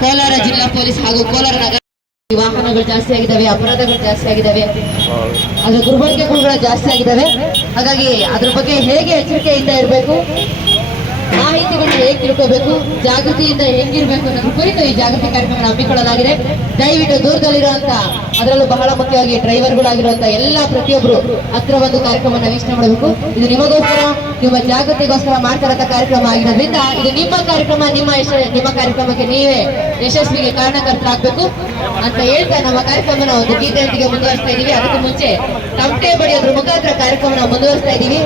ಕೋಲಾರ ಜಿಲ್ಲಾ ಪೊಲೀಸ್ ಹಾಗೂ ಕೋಲಾರ ನಗರ ವಾಹನಗಳು ಜಾಸ್ತಿ ಆಗಿದ್ದಾವೆ, ಅಪರಾಧಗಳು ಜಾಸ್ತಿ ಆಗಿದ್ದಾವೆ. ಅದರ ದುರ್ಬಳಕೆಗಳು ಜಾಸ್ತಿ ಆಗಿದ್ದಾವೆ. ಹಾಗಾಗಿ ಅದ್ರ ಬಗ್ಗೆ ಹೇಗೆ ಎಚ್ಚರಿಕೆಯಿಂದ ಇರಬೇಕು? ಮಾಹಿತಿಗಳನ್ನ ಹೇಗೆ ತಿಳ್ಕೋಬೇಕು, ಜಾಗೃತಿಯಿಂದ ಹೆಂಗಿರ್ಬೇಕು ಅನ್ನೋದ್ರ ಕುರಿತು ಈ ಜಾಗೃತಿ ಕಾರ್ಯಕ್ರಮ ಹಮ್ಮಿಕೊಳ್ಳಲಾಗಿದೆ. ದಯವಿಟ್ಟು ದೂರದಲ್ಲಿರುವಂತ, ಅದರಲ್ಲೂ ಬಹಳ ಮುಖ್ಯವಾಗಿ ಡ್ರೈವರ್ಗಳಾಗಿರುವಂತ ಎಲ್ಲ ಪ್ರತಿಯೊಬ್ಬರು ಹತ್ರ ಒಂದು ಕಾರ್ಯಕ್ರಮನ ವೀಕ್ಷಣೆ ಮಾಡಬೇಕು. ಇದು ನಿಮಗೋಸ್ಕರ, ನಿಮ್ಮ ಜಾಗೃತಿಗೋಸ್ಕರ ಮಾಡ್ತಾರಂತ ಕಾರ್ಯಕ್ರಮ ಆಗಿರೋದ್ರಿಂದ ಇದು ನಿಮ್ಮ ಕಾರ್ಯಕ್ರಮ, ನಿಮ್ಮ ನಿಮ್ಮ ಕಾರ್ಯಕ್ರಮಕ್ಕೆ ನೀವೇ ಯಶಸ್ವಿಗೆ ಕಾರಣಕರ್ತರಾಗಬೇಕು ಅಂತ ಹೇಳ್ತಾ ನಮ್ಮ ಕಾರ್ಯಕ್ರಮನ ಒಂದು ಗೀತೆಯೊಂದಿಗೆ ಮುಂದುವರಿಸ್ತಾ ಇದೀವಿ. ಅದಕ್ಕೂ ಮುಂಚೆ ತಮಟೆ ಬಡಿಯೋದ್ರ ಮುಖಾಂತರ ಕಾರ್ಯಕ್ರಮನ ಮುಂದುವರಿಸ್ತಾ ಇದೀವಿ.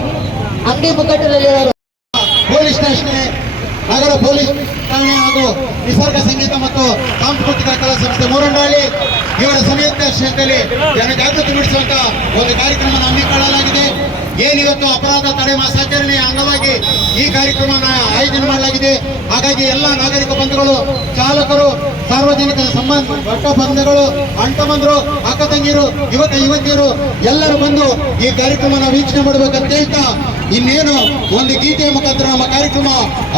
ಅಂಗಡಿ ಮುಖಂಡರಲ್ಲಿರೋರು ಪೊಲೀಸ್ ಸ್ಟೇಷನ್, ನಗರ ಪೊಲೀಸ್ ಠಾಣೆ ಹಾಗೂ ನಿಸರ್ಗ ಸಂಗೀತ ಮತ್ತು ಸಾಂಸ್ಕೃತಿಕ ಕಲಾ ಸಂಸ್ಥೆ ಮೂರಂಡಳ್ಳಿ ಇವರ ಸಂಯುಕ್ತಾಶ್ರಯದಲ್ಲಿ ಜನಜಾಗೃತಿ ಬಿಡಿಸುವಂತಹ ಒಂದು ಕಾರ್ಯಕ್ರಮವನ್ನು ಹಮ್ಮಿಕೊಳ್ಳಲಾಗಿದೆ. ಏನಿವತ್ತು ಅಪರಾಧ ತಡೆ ಮಾಸಾಚರಣೆಯ ಅಂಗವಾಗಿ ಈ ಕಾರ್ಯಕ್ರಮನ ಆಯೋಜನೆ ಮಾಡಲಾಗಿದೆ. ಹಾಗಾಗಿ ಎಲ್ಲ ನಾಗರಿಕ ಬಂಧುಗಳು, ಚಾಲಕರು ಸಾರ್ವಜನಿಕ ಸಂಬಂಧ ಒಟ್ಟ ಬಂಧುಗಳು ಅಂಟಮಂದರು ಅಕ್ಕ ತಂಗಿಯರು, ಯುವಕ, ಯುವತಿಯರು ಎಲ್ಲರೂ ಬಂದು ಈ ಕಾರ್ಯಕ್ರಮನ ವೀಕ್ಷಣೆ ಮಾಡಬೇಕಂತ ಹೇಳ್ತಾ ಇನ್ನೇನು ಒಂದು ಗೀತೆಯ ಮುಖಾಂತರ ನಮ್ಮ ಕಾರ್ಯಕ್ರಮ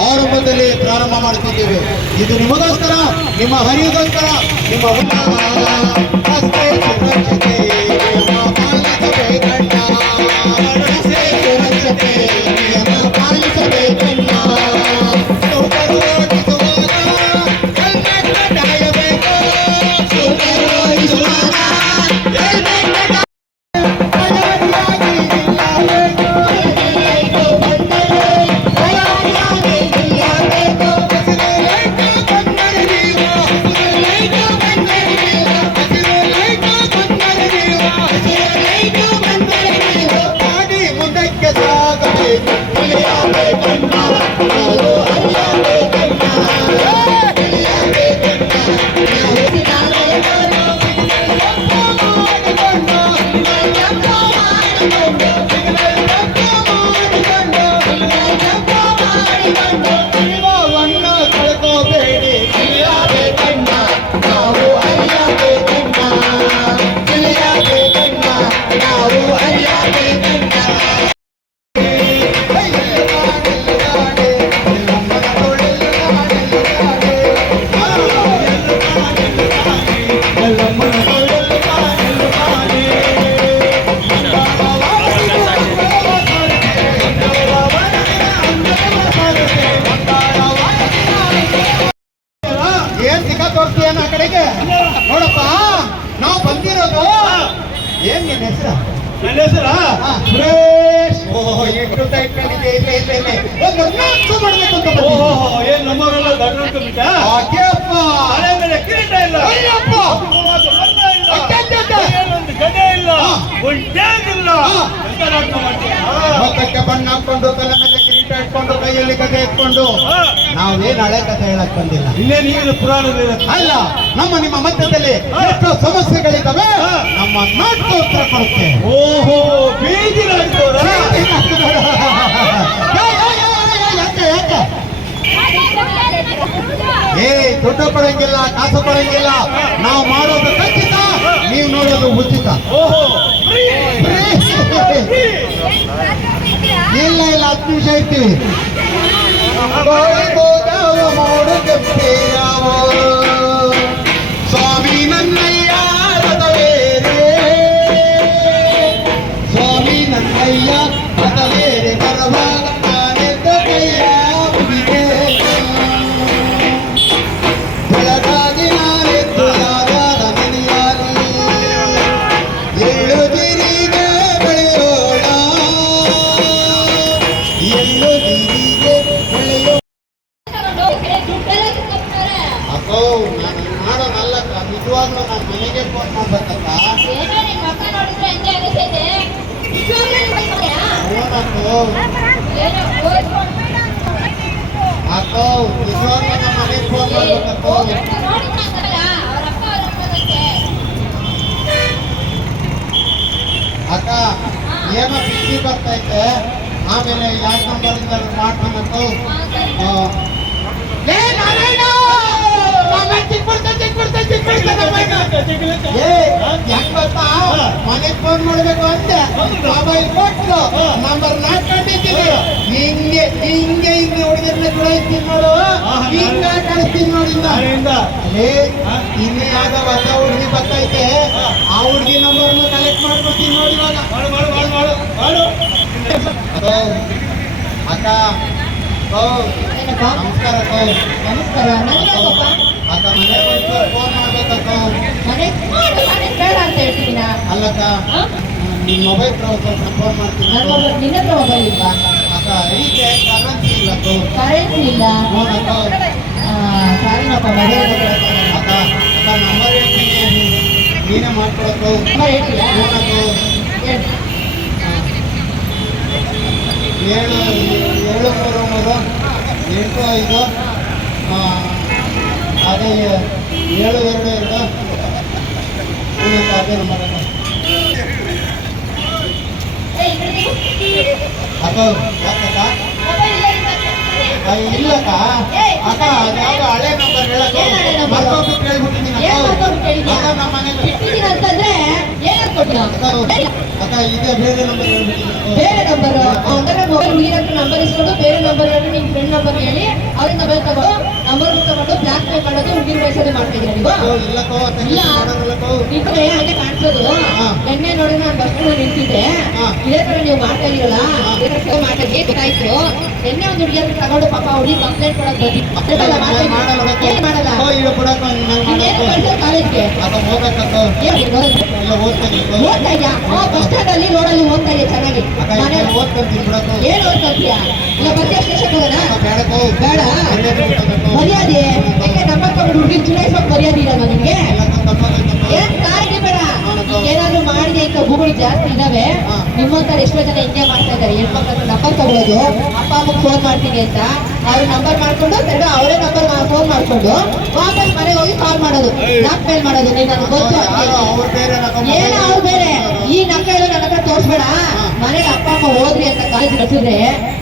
ಆರಂಭದಲ್ಲಿ ಪ್ರಾರಂಭ ಮಾಡುತ್ತಿದ್ದೇವೆ. ಇದು ನಿಮಗೋಸ್ಕರ, ನಿಮ್ಮ ಹರಿವಿಗೋಸ್ಕರ ನಿಮ್ಮ ಮುಖಕ್ಕೆ ಬಣ್ಣ ಹಾಕೊಂಡು ತಲೆ ಮೇಲೆ ಕಿರೀಟ ಇಟ್ಕೊಂಡು ಕೈಯಲ್ಲಿ ಕಥೆ ಇಟ್ಕೊಂಡು. ನಾವೇನು ಹಳೆ ಕಥೆ ಹೇಳಕ್ ಬಂದಿಲ್ಲ. ಇನ್ನೇ ನೀನು ಪುರಾಣದ ಅಲ್ಲ ನಮ್ಮ ನಿಮ್ಮ ಮಧ್ಯದಲ್ಲಿ ಎಷ್ಟು ಸಮಸ್ಯೆಗಳಿದ್ದಾವೆ ನಮ್ಮ ನಾಟಕ ಉತ್ತರ ಕೊಡುತ್ತೆ ದುಡ್ಡು ಕೊಡಂಗಿಲ್ಲ ಕಾಸು ಪಡೆಯಂಗಿಲ್ಲ. ನಾವು ಮಾಡೋದು ಖಚಿತ ನೀವು ನೋಡೋದು ಉಚಿತ. ಇಲ್ಲ ಇಲ್ಲ ಹತ್ತು ನಿಮಿಷ ಇರ್ತೀವಿ. ಅಕ್ಕೋ ಏನೋ ಬಿಸಿ ಬರ್ತೈತೆ ಆಮೇಲೆ ಯಾವ ನಂಬರ್ ಇಂದ ಮಾಡ್ತಾನಂತು ಮನೆಗ್ ಫೋನ್ ಮಾಡ್ಬೇಕು ಅಂತೆ ಮೊಬೈಲ್ ಕೊಟ್ಟು ನಂಬರ್ ನಾಟ್ಕೊಂಡಿದ್ದೀನಿ ಹಿಂಗೆ ಹಿಂಗೆ ಹಿಂಗೆ ಹುಡುಗರನ್ನ ಕಳಿಸ್ತೀನಿ ನೋಡು ಹಿಂಗೆ ಕಳಿಸ್ತೀನಿ ನೋಡಿ ಇನ್ನ. ಇನ್ನೇ ಆಗ ಹೊಸ ಹುಡುಗಿ ಬರ್ತೈತೆ. ಆ ಹುಡುಗಿ ನಂಬರ್ನ ಕಲೆಕ್ಟ್ ಮಾಡ್ಕೊಡ್ತೀನಿ ನೋಡಿ ಇವಾಗ. ಮಾಡು ಮಾಡು ಮಾಡು ಮಾಡು ಮಾಡು. ಅಕ್ಕ. ನಮಸ್ಕಾರ. ನಮಸ್ಕಾರ. ಅಕ್ಕ ಮನೆ ಫೋನ್ ಮಾಡ್ಬೇಕಕ್ಕ ಬೇಡ ಅಂತ ಹೇಳ್ತೀನಿ ಅಲ್ಲಕ್ಕ? ನಿಮ್ಮ ಮೊಬೈಲ್ ಫೋನ್ ಮಾಡ್ತೀನಿ. ನಿನ್ನ ಮೊಬೈಲ್ ಇಲ್ವಾ? ಐತೆ ಕರೆನ್ಸಿ ಇಲ್ಲ. ಕರೆನ್ಸಿ ಇಲ್ಲ ಸಾರಿನಪ್ಪ ಮೊಬೈಲ್ ಅಕ್ಕ ಅಕ್ಕ ನಂಬರ್ ನೀನೇ ಮಾಡ್ಕೊಡಕ್ಕೋ. ಏಳು ಏಳು ಮೂರು ಮೂರು ಎಂಟು ಐದು ಅದೇ ಏಳು ಎರಡು ಎರಡು ಅದೇ ನಂಬರ್ ಅಕ್ಕ. ಯಾಕಕ್ಕ? ಇಲ್ಲಕ್ಕ. ಅಕ್ಕ ಅದ್ಯಾವುದೋ ಹಳೆ ನಂಬರ್ ಹೇಳಕ್ಕ ಅಕ್ಕ ಮರ್ತೋಗ್ಬಿಟ್ಟು ಅಕ್ಕ ನಮ್ಮ ಮನೇಲಿ ಬೇರೆ ನಂಬರ್ ಅಂದ್ರೆ ಮೊಬೈಲ್ ಹತ್ರ ನಂಬರ್ ಇಸ್ಕೊಂಡು ಬೇರೆ ನಂಬರ್ ನಿಮ್ ಫ್ರೆಂಡ್ ನಂಬರ್ ಹೇಳಿ ಅವ್ರಿಂದ ಮೊಬೈಲ್ ತಗೊಂಡು ನಂಬರ್ ತಗೊಂಡು ಬ್ಲಾಕ್ ಮೇಲ್ ಮಾಡೋದು ಹುಡುಗಿನ ವಯಸ್ಸಲ್ಲಿ ಮಾಡ್ತಾ ಇದ್ದೀರಾ ನೀವು ಹಾಗೆ ಕಾಣಿಸೋದು. ಎಣ್ಣೆ ನೋಡಿ ನಾನು ಬಸ್ ಸ್ಟ್ಯಾಂಡ್ ನಿಂತಿದ್ದೆ. ಇದೇ ತರ ನೀವು ಮಾಡ್ತಾ ಇದೀರಲ್ಲ? ಗೊತ್ತಾಯ್ತು? ಎಣ್ಣೆ ಒಂದು ಹುಡುಗಿ ಹತ್ರ ತಗೊಂಡು ಪಾಪ ಹುಡುಗಿ ಕಂಪ್ಲೇಂಟ್ ಕೊಡೋದು ಬಂದಿ ನಾನ್ ಮಾಡಲ್ಲ. ಕಾಲೇಜ್ಗೆ ಓದ್ತೀನಿ. ಓದ್ತಾ ಇದ್ಯಾ? ಆ ಬಸ್ ಸ್ಟ್ಯಾಂಡ್ ಅಲ್ಲಿ ರೋಡಲ್ಲಿ ಓದ್ತಾ ಇದೆಯಾ ಚೆನ್ನಾಗಿ? ಮನೆ ಏನ್ ಓದ್ಕೊಂತೀಯಾ ಇಲ್ಲ ಬರ್ತೀಯ ಸ್ಟೇಷನ್ ಹೋಗೋಣ ಬೇಡ ಮರ್ಯಾದೆ ಯಾಕೆ ನಂಬರ್ ತಗೊಂಡು ಹುಡುಗಿ ಚುನಾಯಿಸೋಕ್ ಮರ್ಯಾದೆ ಇಲ್ಲ ನಿಮ್ಗೆ ಏನು ಕಾಳಜಿ ಬೇಡ. ಏನಾದ್ರು ಮಾಡಿದೆ ಅಂತ ಭೂಗಳು ಜಾಸ್ತಿ ಇದಾವೆ. ನಿಮ್ಮಂತರ ಎಷ್ಟೋ ಜನ ಹಿಂಗೆ ಮಾಡ್ತಾ ಇದ್ದಾರೆ. ಹೆಣ್ಮಕ್ಳ ನಂಬರ್ ತಗೊಳ್ಳೋದು ಅಪ್ಪ ಅಮ್ಮಗೆ ಫೋನ್ ಮಾಡ್ತೀನಿ ಅಂತ. ಅವ್ರ ನಂಬರ್ ಮಾಡ್ಕೊಂಡು ತಿರ್ಗಾ ಅವರೇ ನಂಬರ್ ಫೋನ್ ಮಾಡ್ಕೊಂಡು ವಾಪಸ್ ಮನೆಗೆ ಹೋಗಿ ಕಾಲ್ ಮಾಡೋದು. ಬ್ಲಾಕ್ ಮೇಲ್ ಮಾಡೋದು. ನೀನ್ ನನಗೆ ಗೊತ್ತು ಏನ ಅವ್ರು ಬೇರೆ ಈ ನಕ್ಕಳು ನನ್ನ ಹತ್ರ ತೋರಿಸ್ಬೇಡ ಮನೆಗೆ ಅಪ್ಪ ಅಮ್ಮ ಕಳ್ಸಿದ್ರೆ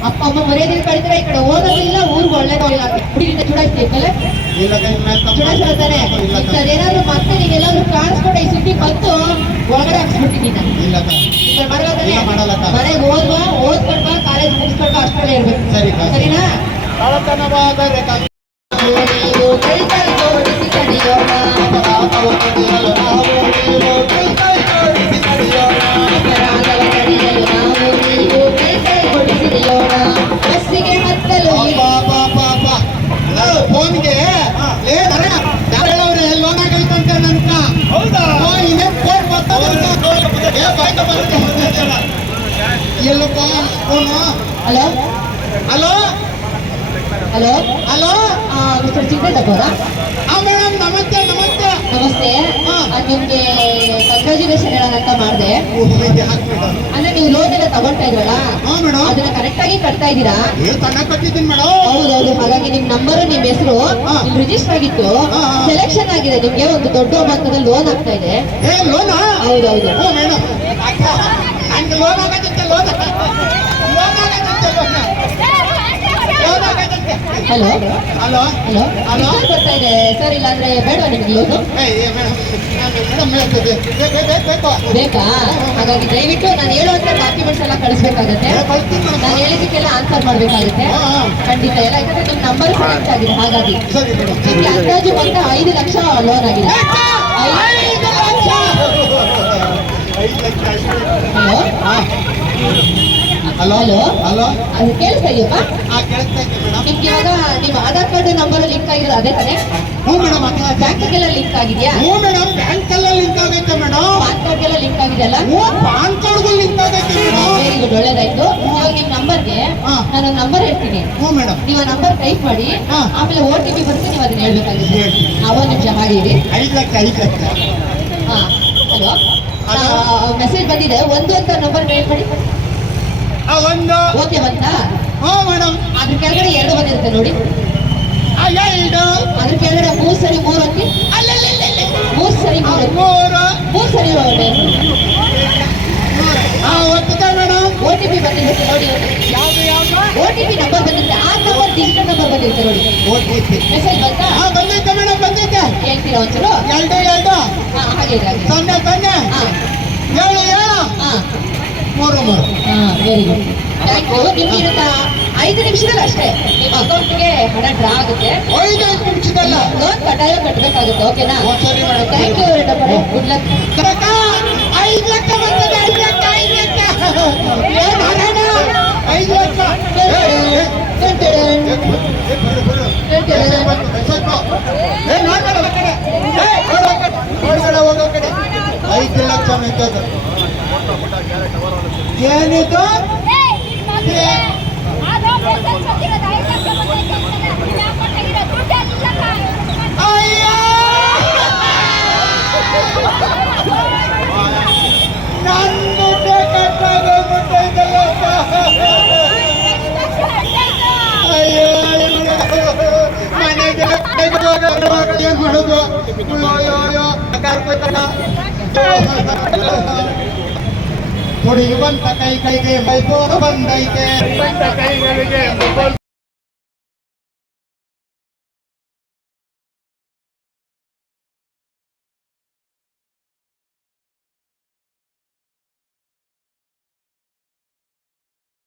ಅಪ್ಪ ಅಮ್ಮ ಮರ್ಯಾದೆ ಕಳಿದ್ರೆ ಈ ಕಡೆ ಓದೋದಿಲ್ಲ ಊರಿಗೆ ಒಳ್ಳೇದಿಲ್ಲ ಇಲ್ಲಕ್ಕ, ಇನ್ಮೇಲ್ ತಪ್ಪು. ಚುಡಾಯಿಸ್ತಾನೆ ಏನಾದ್ರು ಮತ್ತೆ ನೀವೆಲ್ಲಾದ್ರೂ ಕಾಣಿಸ್ಕೊಂಡು ಈ ಸಿಟಿ ಬಂತು ಒಳಗಡೆ ಹಾಕ್ಸ್ಬಿಟ್ಟಿದ್ದೀನಿ. ಮನೆಗೆ ಓದ್ವಾ ಓದ್ಕೊಂಡ್ಬಾ ಕಾಲೇಜ್ ಮುಗಿಸ್ಕೊಂಡ್ಬಾ ಅಷ್ಟರಲ್ಲೇ ಇರ್ಬೇಕು. ಸರಿನಾ? ಎಲ್ಲಪ್ಪ phone hello? Hello? Hello? Hello mister ಆ ಮೇಡಮ್ ನಮಸ್ತೆ ನಮಸ್ತೆ. ನಮಸ್ತೆ. ನಿಮ್ಗೆ ಕಂಗ್ರಾಚುಲೇಷನ್ ಹೇಳೋಣ ಅಂತ ಮಾಡಿದೆ. ಅಂದ್ರೆ ನೀವು ಲೋನ್ ಎಲ್ಲ ತಗೊಳ್ತಾ ಇದ್ರಲ್ಲ? ಅದನ್ನ ಕರೆಕ್ಟ್ ಆಗಿ ಕಟ್ತಾ ಇದ್ದೀರಾ? ಹೌದೌದು ಹಾಗಾಗಿ ನಿಮ್ ನಂಬರ್ ನಿಮ್ ಹೆಸರು ರಿಜಿಸ್ಟರ್ ಆಗಿತ್ತು. ಸೆಲೆಕ್ಷನ್ ಆಗಿದೆ ನಿಮ್ಗೆ ಒಂದು ದೊಡ್ಡ ಮೊತ್ತದಲ್ಲಿ ಲೋನ್ ಆಗ್ತಾ ಇದೆ. ಹೌದೌದು. Loan ಆಗತ್ತಂತೆ loan loan hello hello hello hello ಬರ್ತಾ ಇದೆ. ಸರ್ ಇಲ್ಲ ಅಂದ್ರೆ ಬೇಡ. ನಿಮ್ಗೆ ಲೋನು ಬೇಕು? ಬೇಕಾ ಹಾಗಾಗಿ ದಯವಿಟ್ಟು ನಾನು ಹೇಳುವಂತ ಡಾಕ್ಯುಮೆಂಟ್ಸ್ ಎಲ್ಲ ಕಳಿಸ್ಬೇಕಾಗತ್ತೆ. ನಾನು ಹೇಳಿದಕ್ಕೆಲ್ಲ ಆನ್ಸರ್ ಮಾಡ್ಬೇಕಾಗುತ್ತೆ. ಖಂಡಿತ. ಎಲ್ಲ ಯಾಕಂದ್ರೆ ನಿಮ್ ನಂಬರ್ ಕನೆಕ್ಟ್ ಆಗಿದೆ. ಹಾಗಾಗಿ. ನಿಮ್ಗೆ ಅಂದಾಜು ಮೊತ್ತ ಐದು ಲಕ್ಷ ಲೋನ್ ಆಗಿದೆ. ಹಲೋ ಹಲೋ ಹಲೋ ಹಲೋ ಅದು ಇದೆಯಪ್ಪ ಆ ಮೇಡಮ್. ನಿಮ್ಗೆ ಇವಾಗ ನಿಮ್ಮ ಆಧಾರ್ ಕಾರ್ಡ್ ನಂಬರ್ ಲಿಂಕ್ ಆಗಿರೋದು ಅದೇ ತಾನೇ? ಹ್ಞೂ ಮೇಡಮ್ ಅಕ್ಕ ಬ್ಯಾಂಕ್ಗೆಲ್ಲ ಲಿಂಕ್ ಆಗಿದೆಯಾ? ಹ್ಞೂ ಮೇಡಮ್ ಬ್ಯಾಂಕಲ್ಲ ಲಿಂಕ್ ಆಗೈತೆ ಮೇಡಮ್. ಪಾನ್ ಕಾರ್ಡ್ಗೆಲ್ಲ ಲಿಂಕ್ ಆಗಿದೆಯಲ್ಲ? ಹ್ಞೂ ಪಾನ್ ಕಾರ್ಡ್ಗೂ ಲಿಂಕ್ ಆಗೈತೆ ಮೇಡಮ್. ವೆರಿ ಗುಡ್ ಒಳ್ಳೇದಾಯ್ತು. ಇವಾಗ ನಿಮ್ಮ ನಂಬರ್ಗೆ. ನಾನು ನಂಬರ್ ಹೇಳ್ತೀನಿ. ಹ್ಞೂ ಮೇಡಮ್. ನೀವು ಆ ನಂಬರ್ ಟೈಪ್ ಮಾಡಿ. ಆಮೇಲೆ ಓ ಟಿ ಪಿ ಬರುತ್ತೆ ನೀವು ಅದನ್ನ ಹೇಳ್ಬೇಕಾಗುತ್ತೆ. ಅವಾಗ ನಿಮಿಷ ಹಾಡಿರಿ ಐದು ಲಕ್ಷ ಐದು ಲಕ್ಷ. ಹಾ ಹಲೋ? ಹಲೋ. ಮೆಸೇಜ್ ಬಂದಿದೆ. ಒಂದು ಅಂತ ನಂಬರ್ ಮೇಲ್ ಮಾಡಿ. ಆ ಒಂದು ಓಕೆ ಬಂತಾ? ಹ್ಞೂ ಮೇಡಮ್. ಅದ್ರ ಕೆಳಗಡೆ ಎರಡು ಬಂದಿರುತ್ತೆ ನೋಡಿ. ಆ ಎರಡು. ಅದ್ರ ಕೆಳಗಡೆ ಮೂರ್ ಸರಿ ಮೂರ್ ಅಂತಿ. ಮೂರ್ ಸರಿ ಮೂರು. ಮೂರು. ಮೂರ್ ಸರಿ ಆ ಒತ್ತಿದೆ ಮೇಡಮ್. ಓ ಟಿ ಪಿ ಬಂದಿರುತ್ತೆ ನೋಡಿ. ಯಾವುದು ಯಾವುದು? ಓ ಟಿ ಪಿ ನಂಬರ್ ಬಂದಿರುತ್ತೆ. ಆ ನಂಬರ್ ಡಿಜಿಟಲ್ ನಂಬರ್ ಬಂದಿರುತ್ತೆ ನೋಡಿ. O T P. ಮೆಸೇಜ್ ಬಂತಾ? ಹಾ ಬಂದೈತೆ ಮೇಡಮ್ ಬಂದೈತೆ ಹೇಳ್ತೀರಾ ಒಂಚೂರು ಎರಡು ಎರಡು. ಹಾ ಹಾಗೆ. ಸೊನ್ನೆ ಸೊನ್ನೆ. ಹಾ. ಏಳು ಏಳು. ಹಾ. ಮೂರು ಮೂರು ವೆರಿ ಗುಡ್ ನಿಮ್ಗೆ ಇರುತ್ತಾ ಐದು ನಿಮಿಷದಲ್ಲಿ ಅಷ್ಟೇ ನಿಮ್ಮ ಅಕೌಂಟ್ಗೆ ಹಣ ಡ್ರಾ ಆಗುತ್ತೆ ಐದು ನಿಮಿಷದಲ್ಲ ಲೋನ್ ಕಡ್ಡಾಯ ಕಟ್ಟಬೇಕಾಗುತ್ತೆ ಓಕೆನಾ ಸರಿ ಮೇಡಮ್ ಥ್ಯಾಂಕ್ ಯು ರೆಡ್ಡಪ್ಪರೆ ಗುಡ್ ಲಕ್ ಕನಕ, ಐದು ಲಕ್ಷ ಬರ್ತದೆ ಐದು ಲಕ್ಷ ಐದು ಲಕ್ಷ ಏನ್ ಹಣನ? ಐದು ಲಕ್ಷ ಆ ಕಡೆ. ಹೋಗೋ ಕಡೆ ಐದು ಲಕ್ಷ ಮೆಸೇಜ್ ಏನಿದು? ಅಯ್ಯೋ! ನನ್ನ ದುಡ್ಡೇ ಕಟ್ಟಾಗೋಗ್ಬಿಟ್ಟೈತಲ್ಲ ಅಯ್ಯೋ ಮನೆಗೆ ಕೈಗೆ ಹೋಗೋದು ಏನ್ ಮಾಡೋದು ಅಯ್ಯೋ. ಅಯ್ಯೋ ಕರ್ಕೊಯ್ತಲ್ಲ ಹುಡುಗಿ ಬಂತ ಕೈ ಕೈಗೆ ಬೈಕೋ ಬಂದೈತೆ ಬಂದ ಕೈಗಳಿಗೆ